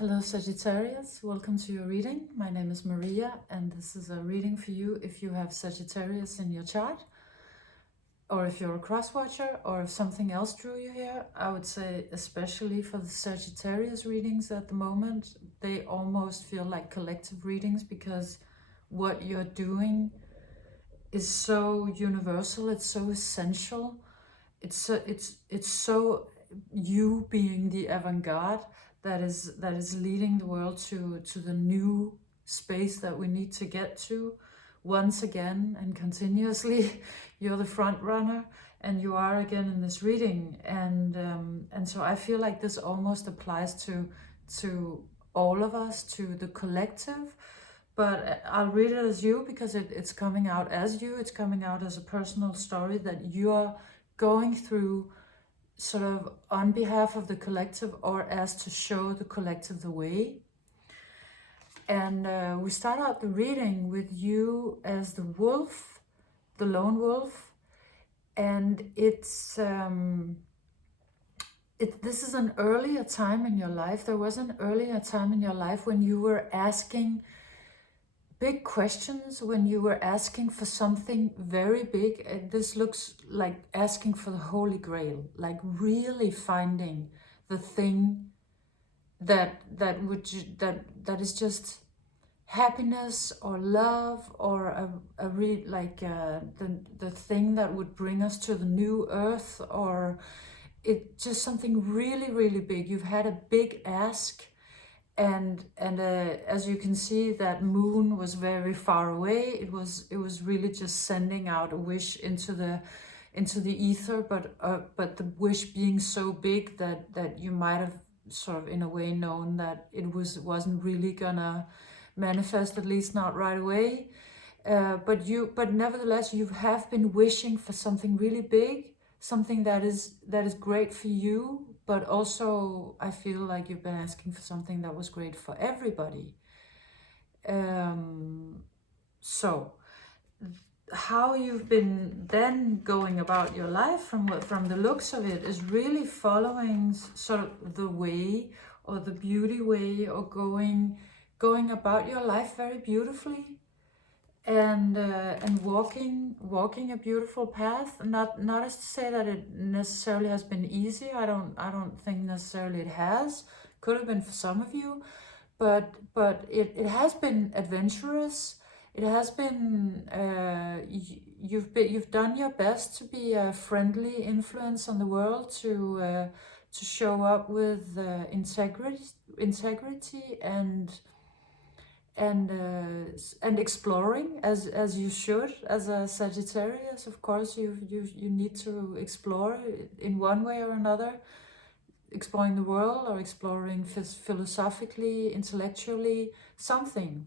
Hello Sagittarius, welcome to your reading. My name is Maria and this is a reading for you if you have Sagittarius in your chart, or if you're a cross watcher, or if something else drew you here. I would say especially for the Sagittarius readings at the moment, they almost feel like collective readings because what you're doing is so universal, it's so essential, it's so you being the avant-garde that is leading the world to the new space that we need to get to once again and continuously. You're the front runner and you are again in this reading, and so I feel like this almost applies to all of us, to the collective. But I'll read it as you because it's coming out as you. It's coming out as a personal story that you're going through sort of on behalf of the collective, or as to show the collective the way. And we start out the reading with you as the wolf, the lone wolf. And this is an earlier time in your life. There was an earlier time in your life when you were asking big questions, when you were asking for something very big. And this looks like asking for the Holy Grail, like really finding the thing that is just happiness or love, or the thing that would bring us to the new earth, or it's just something really, really big. You've had a big ask. And as you can see, that moon was very far away. It was really just sending out a wish into the ether, but the wish being so big that you might have sort of in a way known that it wasn't really gonna manifest, at least not right away. But nevertheless, you have been wishing for something really big, something that is great for you. But also, I feel like you've been asking for something that was great for everybody. So, how you've been then going about your life, from the looks of it, is really following sort of the way, or the beauty way, or going about your life very beautifully. And walking a beautiful path. Not as to say that it necessarily has been easy. I don't think necessarily it has. Could have been for some of you, but it has been adventurous. It has been you've done your best to be a friendly influence on the world, to show up with integrity and exploring, as you should as a Sagittarius. Of course, you need to explore in one way or another, exploring the world, or exploring philosophically, intellectually, something.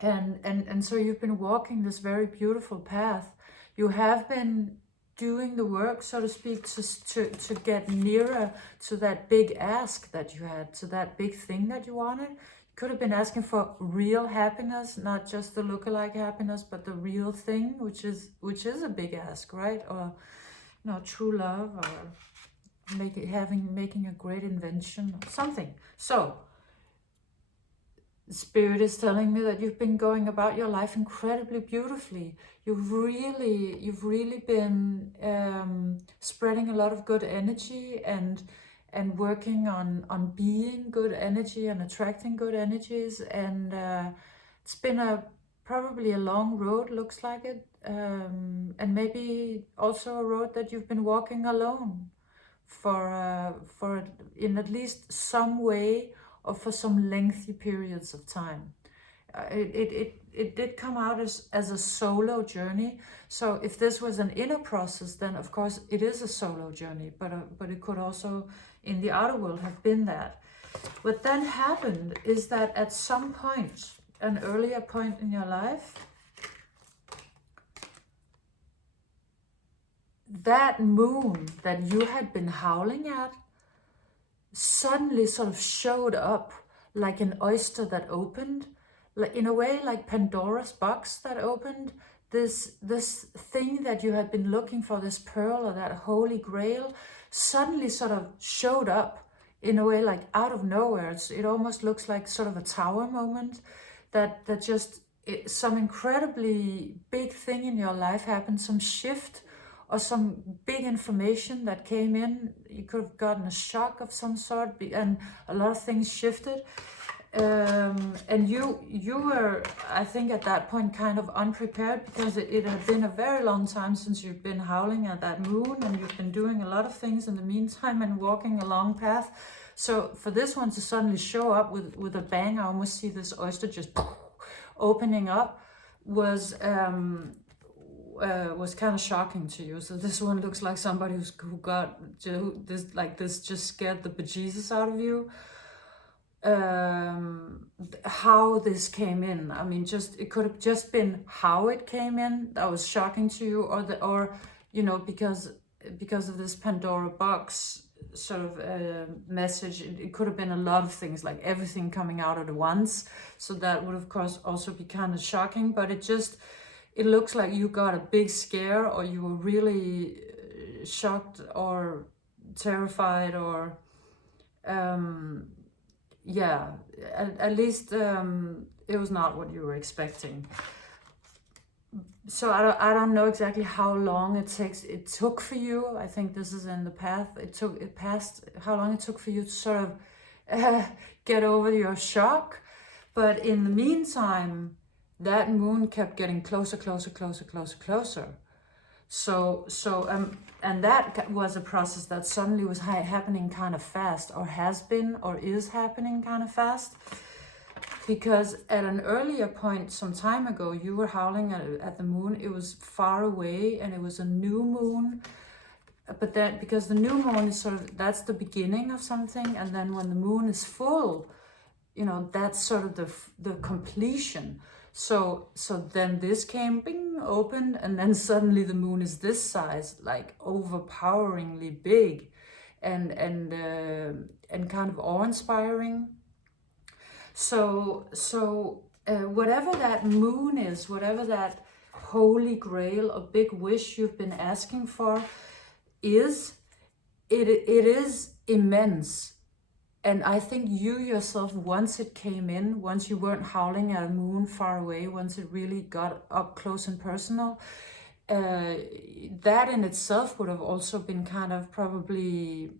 And so you've been walking this very beautiful path. You have been doing the work, so to speak, to get nearer to that big ask that you had, to that big thing that you wanted. Could have been asking for real happiness, not just the lookalike happiness, but the real thing, which is a big ask, right? Or true love, or making a great invention, or something. So Spirit is telling me that you've been going about your life incredibly beautifully. You've really been spreading a lot of good energy, and working on being good energy and attracting good energies. And it's been probably a long road, looks like it, and maybe also a road that you've been walking alone for in at least some way, or for some lengthy periods of time. It did come out as a solo journey. So if this was an inner process, then of course it is a solo journey, but it could also in the outer world have been that. What then happened is that at some point, an earlier point in your life, that moon that you had been howling at suddenly sort of showed up like an oyster that opened, like in a way like Pandora's box that opened. This thing that you had been looking for, this pearl, or that Holy Grail, suddenly sort of showed up in a way, like out of nowhere. It almost looks like sort of a tower moment, that just some incredibly big thing in your life happened, some shift or some big information that came in. You could have gotten a shock of some sort, and a lot of things shifted. And you were, I think, at that point kind of unprepared, because it had been a very long time since you've been howling at that moon, and you've been doing a lot of things in the meantime and walking a long path. So for this one to suddenly show up with a bang, I almost see this oyster just opening up, was kind of shocking to you. So this one looks like somebody who got this, like this, just scared the bejesus out of you. How this came in, I mean, it could have just been how it came in that was shocking to you, or you know, because of this Pandora box sort of message. It could have been a lot of things, like everything coming out at once. So that would of course also be kind of shocking, but it looks like you got a big scare, or you were really shocked or terrified, or yeah, at least it was not what you were expecting. So I don't know exactly how long it took for you. I think this is in the path. How long it took for you to sort of get over your shock. But in the meantime, that moon kept getting closer. And that was a process that suddenly was happening kind of fast, or has been, or is happening kind of fast. Because at an earlier point, some time ago, you were howling at the moon. It was far away, and it was a new moon. But that, because the new moon is sort of, that's the beginning of something, and then when the moon is full, you know, that's sort of the completion. So then this came, bing, opened, and then suddenly the moon is this size, like overpoweringly big, and kind of awe-inspiring. So whatever that moon is, whatever that holy grail or big wish you've been asking for is, it is immense. And I think you yourself, once it came in, once you weren't howling at a moon far away, once it really got up close and personal, that in itself would have also been kind of probably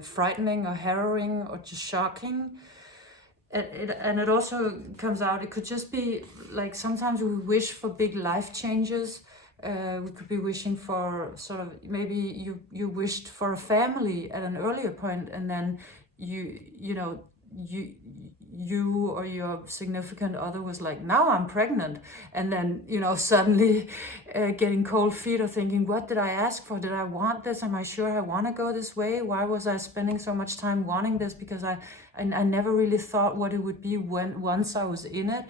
frightening or harrowing or just shocking. And it also comes out, it could just be like, sometimes we wish for big life changes. We could be wishing for sort of, maybe you wished for a family at an earlier point, and then you or your significant other was like, now I'm pregnant, and then, you know, suddenly getting cold feet, or thinking, what did I ask for? Did I want this? Am I sure I want to go this way? Why was I spending so much time wanting this? Because I never really thought what it would be once I was in it.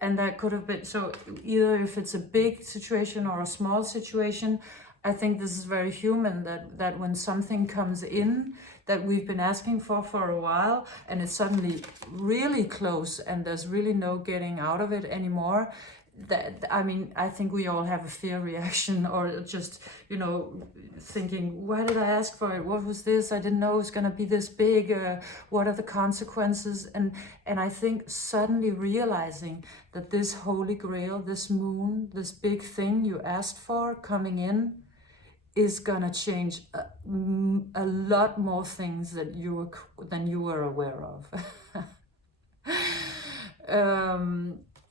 And that could have been, so either if it's a big situation or a small situation, I think this is very human, that when something comes in that we've been asking for a while, and it's suddenly really close and there's really no getting out of it anymore, that, I mean, I think we all have a fear reaction, or just, you know, thinking, why did I ask for it? What was this? I didn't know it was going to be this big. What are the consequences? And I think suddenly realizing that this holy grail, this moon, this big thing you asked for coming in, is gonna change a lot more things than you were aware of.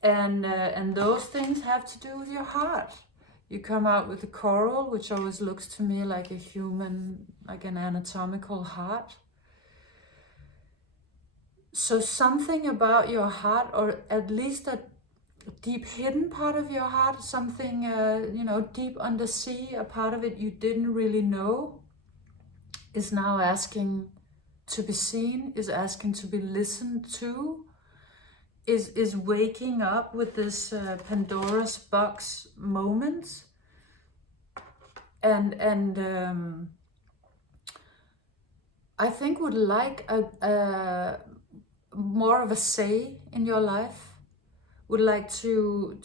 And those things have to do with your heart. You come out with the coral, which always looks to me like a human, like an anatomical heart. So something about your heart, or at least a deep hidden part of your heart, something, you know, deep undersea, a part of it you didn't really know, is now asking to be seen, is asking to be listened to, is waking up with this Pandora's box moment, and I think would like a more of a say in your life, would like to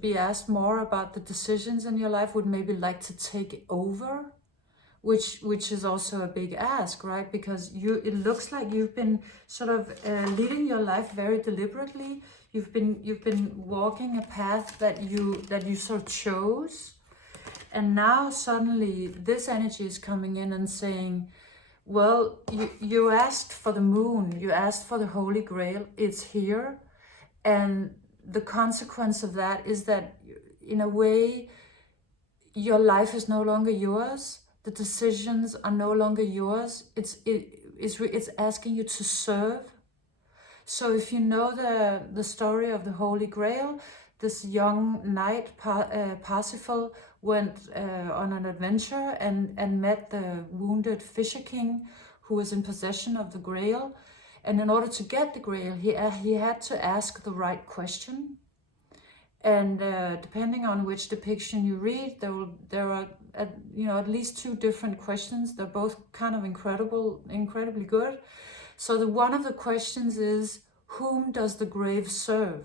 be asked more about the decisions in your life, would maybe like to take over, which is also a big ask, right? Because it looks like you've been sort of leading your life very deliberately. You've been walking a path that you sort of chose, and now suddenly this energy is coming in and saying, well, you asked for the moon, you asked for the Holy Grail, it's here, and the consequence of that is that, in a way, your life is no longer yours. The decisions are no longer yours. It's asking you to serve. So if you know the story of the Holy Grail, this young knight, Parsifal, went on an adventure and met the wounded Fisher King, who was in possession of the Grail. And in order to get the Grail, he had to ask the right question. And depending on which depiction you read, there are at least two different questions. They're both kind of incredibly good. So one of the questions is, whom does the grave serve?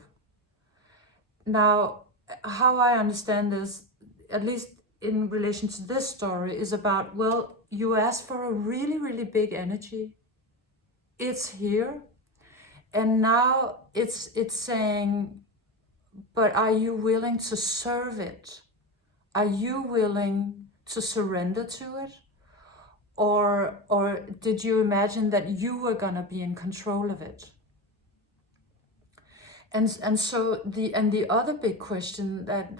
Now, how I understand this, at least in relation to this story, is about, well, you asked for a really, really big energy. It's here. And now it's saying, but are you willing to serve it? Are you willing to surrender to it? Or did you imagine that you were going to be in control of it? And so the other big question that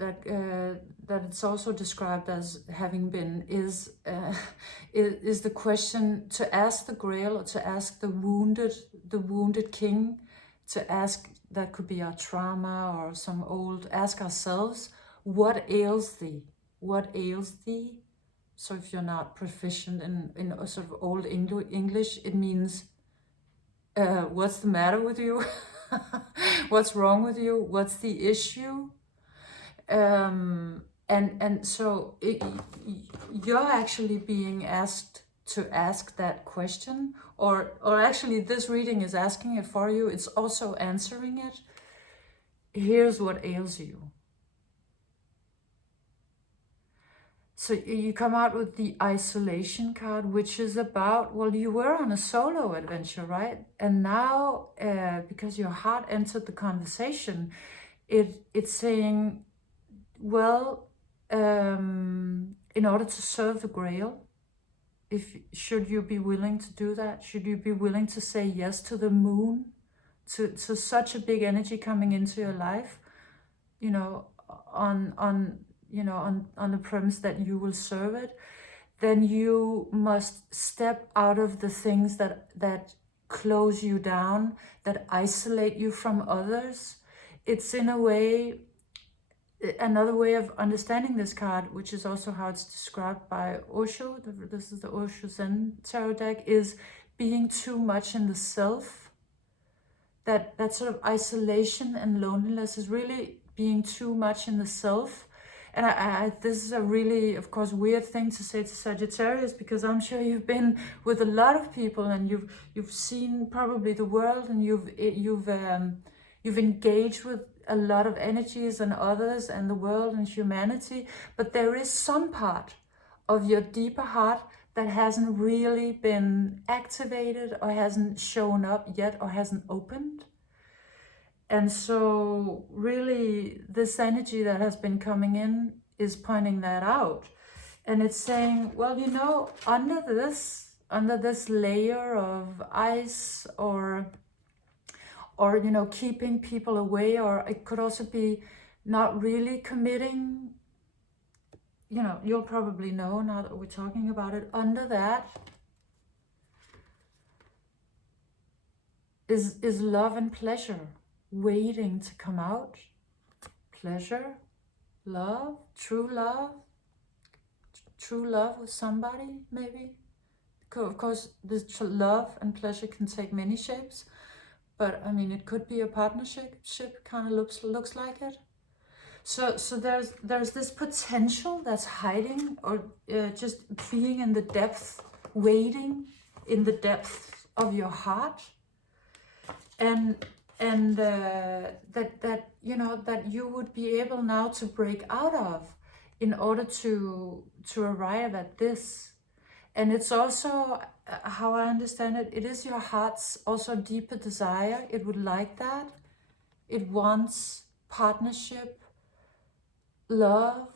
it's also described as having been is the question to ask the Grail, or to ask the wounded king, to ask, that could be our trauma or some ask ourselves, what ails thee? What ails thee? So if you're not proficient in sort of old English, it means what's the matter with you? What's wrong with you? What's the issue? And so you're actually being asked to ask that question, or actually this reading is asking it for you. It's also answering it. Here's what ails you. So you come out with the isolation card, which is about, well, you were on a solo adventure, right? And now, because your heart entered the conversation, it's saying, well, in order to serve the Grail, should you be willing to do that? Should you be willing to say yes to the moon, to such a big energy coming into your life, on the premise that you will serve it? Then you must step out of the things that close you down, that isolate you from others. It's in a way, another way of understanding this card, which is also how it's described by Osho, this is the Osho Zen tarot deck, is being too much in the self. That sort of isolation and loneliness is really being too much in the self. And this is a really, of course, weird thing to say to Sagittarius, because I'm sure you've been with a lot of people and you've seen probably the world, and you've engaged with a lot of energies and others and the world and humanity. But there is some part of your deeper heart that hasn't really been activated, or hasn't shown up yet, or hasn't opened. And so really this energy that has been coming in is pointing that out. And it's saying, well, under this layer of ice, or keeping people away, or it could also be not really committing, you'll probably know now that we're talking about it. Under that is love and pleasure waiting to come out. Pleasure, love, true love with somebody, maybe. Of course, this love and pleasure can take many shapes, but I mean, it could be a partnership, kind of looks like it. So there's this potential that's hiding, or just being in the depth, waiting in the depth of your heart, and that you would be able now to break out of, in order to arrive at this. And it's also, how I understand it, it is your heart's also deeper desire. It would like that. It wants partnership, love,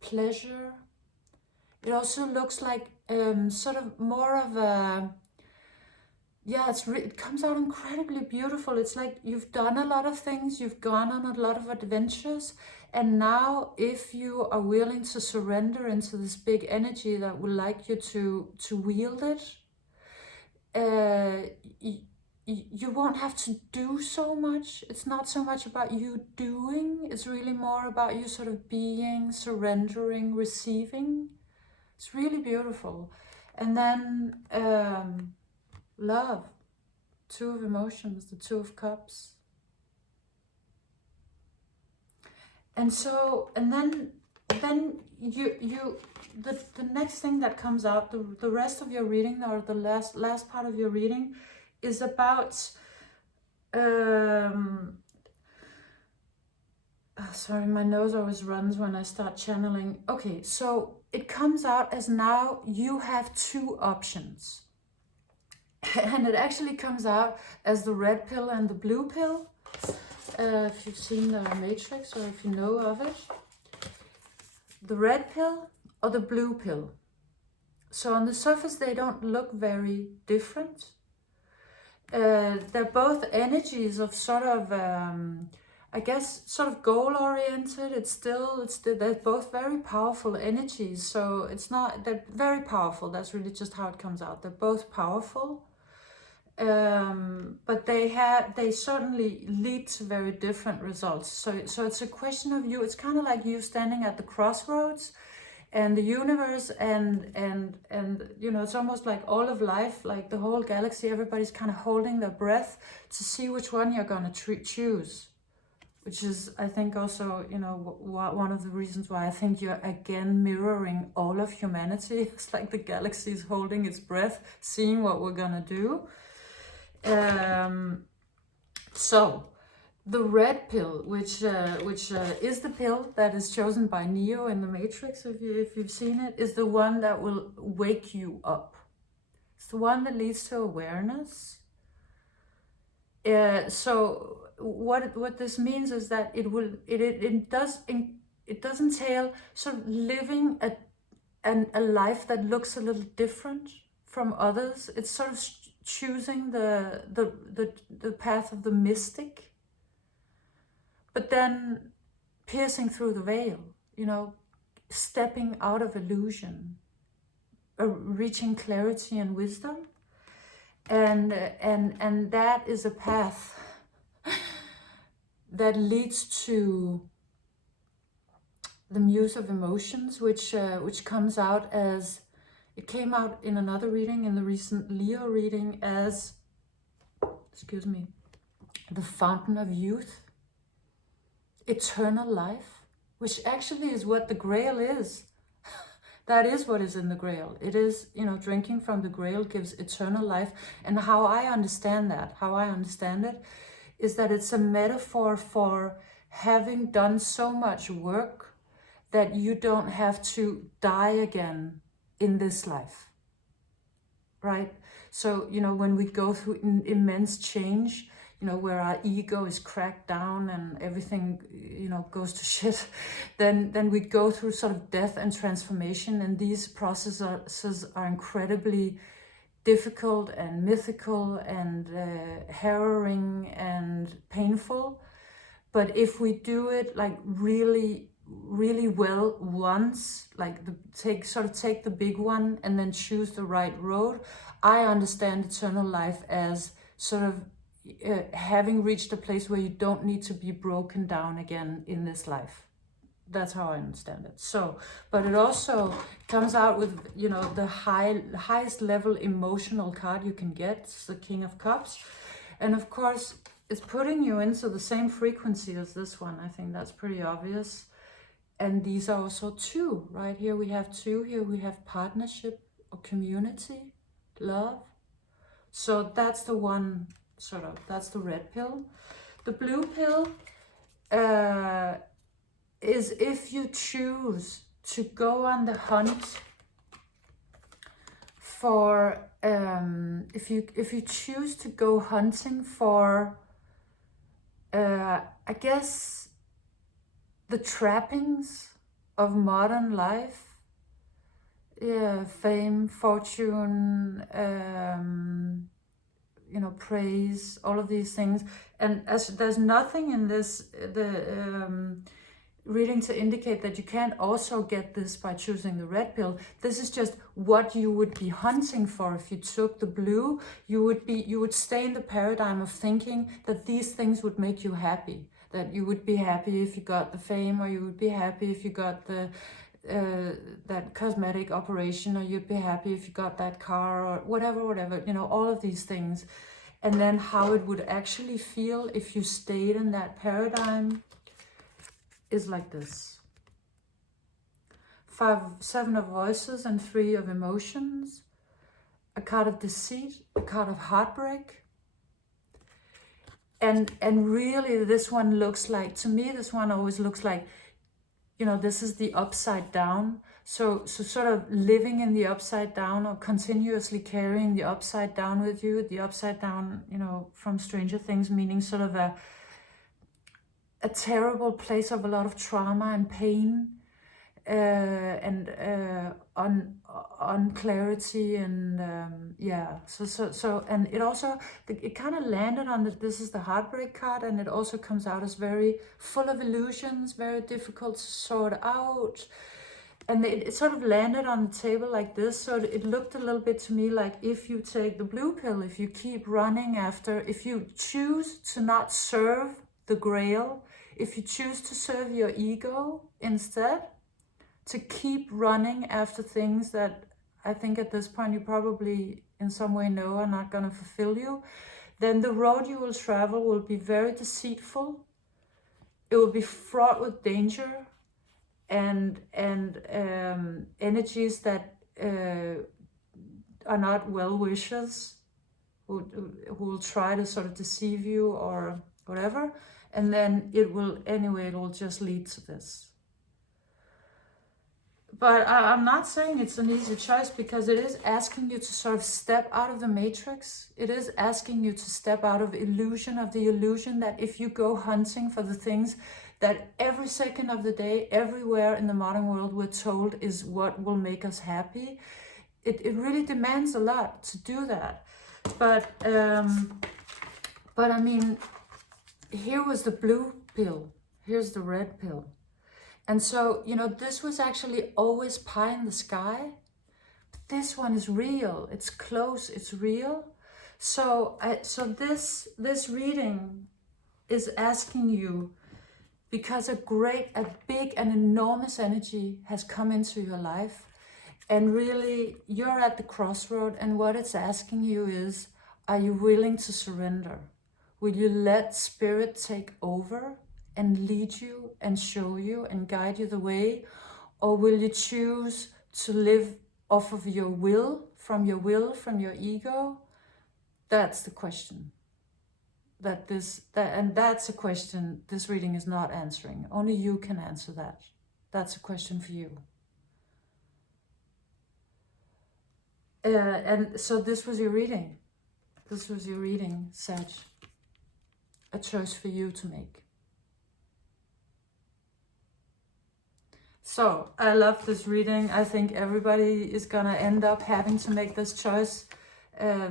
pleasure. It also looks like sort of more of a, yeah, it comes out incredibly beautiful. It's like you've done a lot of things, you've gone on a lot of adventures, and now if you are willing to surrender into this big energy that would like you to wield it, you won't have to do so much. It's not so much about you doing, it's really more about you sort of being, surrendering, receiving. It's really beautiful. And then love, two of emotions, the two of cups. And so, and then the next thing that comes out, the rest of your reading, or the last part of your reading, is about sorry, my nose always runs when I start channeling. Okay, so it comes out as now you have two options. And it actually comes out as the red pill and the blue pill. If you've seen the Matrix, or if you know of it. The red pill or the blue pill. So on the surface they don't look very different. They're both energies of sort of, I guess, sort of goal-oriented. They're both very powerful energies. So it's not, they're very powerful. That's really just how it comes out. They're both powerful. But they certainly lead to very different results. So it's a question of you. It's kind of like you standing at the crossroads, and the universe, and you know, it's almost like all of life, like the whole galaxy. Everybody's kind of holding their breath to see which one you're going to choose. Which is, I think, also, you know, one of the reasons why I think you're again mirroring all of humanity. It's like the galaxy is holding its breath, seeing what we're gonna do. So the red pill, which is the pill that is chosen by Neo in the Matrix, if you've seen it, is the one that will wake you up. It's the one that leads to awareness. So what this means is that it does entail sort of living a life that looks a little different from others. It's sort of choosing the path of the mystic, but then piercing through the veil, you know, stepping out of illusion, reaching clarity and wisdom. And that is a path that leads to the Muse of emotions, which comes out as, it came out in another reading, in the recent Leo reading, as, excuse me, the fountain of youth, eternal life, which actually is what the Grail is. That is what is in the Grail. It is, you know, drinking from the Grail gives eternal life. And how I understand it, is that it's a metaphor for having done so much work that you don't have to die again in this life, right? So, you know, when we go through immense change, you know, where our ego is cracked down and everything, you know, goes to shit, then we go through sort of death and transformation, and these processes are incredibly difficult and mythical and harrowing and painful. But if we do it like really well once, like take the big one and then choose the right road, I understand eternal life as sort of having reached a place where you don't need to be broken down again in this life. That's how I understand it. So, but it also comes out with, you know, the highest level emotional card you can get. It's the King of Cups, and of course it's putting you into the same frequency as this one. I think that's pretty obvious. And these are also two, right? Here we have two, here we have partnership or community, love. So that's the one, sort of, that's the red pill. The blue pill is if you choose to go on the hunt for if you choose to go hunting for I guess the trappings of modern life, fame, fortune, you know, praise, all of these things. And as there's nothing in this reading to indicate that you can't also get this by choosing the red pill. This is just what you would be hunting for. If you took the blue, you would stay in the paradigm of thinking that these things would make you happy. That you would be happy if you got the fame, or you would be happy if you got the that cosmetic operation, or you'd be happy if you got that car, or whatever, you know, all of these things. And then how it would actually feel if you stayed in that paradigm is like this. 7 of voices and 3 of emotions, a card of deceit, a card of heartbreak. And really this one looks like, to me, this one always looks like, you know, this is the upside down. So sort of living in the upside down, or continuously carrying the upside down with you. The upside down, you know, from Stranger Things, meaning sort of a terrible place of a lot of trauma and pain, and unclarity, and yeah. So and it also, it kind of landed on that. This is the heartbreak card, and it also comes out as very full of illusions, very difficult to sort out. And it sort of landed on the table like this. So it looked a little bit to me like, if you take the blue pill, if you keep running after, if you choose to not serve the grail, if you choose to serve your ego instead, to keep running after things that I think at this point you probably in some way know are not going to fulfill you, then the road you will travel will be very deceitful. It will be fraught with danger and energies that are not well-wishers, who will try to sort of deceive you or whatever. And then it will just lead to this. But I'm not saying it's an easy choice, because it is asking you to sort of step out of the matrix. It is asking you to step out of the illusion that if you go hunting for the things that every second of the day, everywhere in the modern world, we're told is what will make us happy. It really demands a lot to do that. But I mean, here was the blue pill, here's the red pill. And so, you know, this was actually always pie in the sky. But this one is real, it's close, it's real. So this reading is asking you, because a big and enormous energy has come into your life, and really you're at the crossroad, and what it's asking you is, are you willing to surrender? Will you let spirit take over and lead you and show you and guide you the way? Or will you choose to live off of your will, from your ego? That's the question. And that's a question this reading is not answering. Only you can answer that. That's a question for you. And so this was your reading. This was your reading, Sag. A choice for you to make. So I love this reading. I think everybody is gonna end up having to make this choice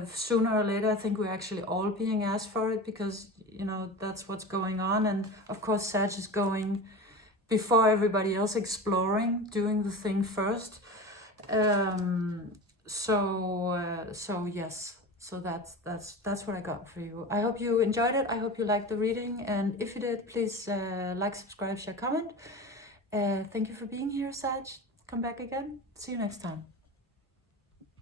sooner or later. I think we're actually all being asked for it, because, you know, that's what's going on. And of course, Sag is going before everybody else, exploring, doing the thing first. So yes. So that's what I got for you. I hope you enjoyed it. I hope you liked the reading. And if you did, please like, subscribe, share, comment. Thank you for being here, Sag. Come back again. See you next time.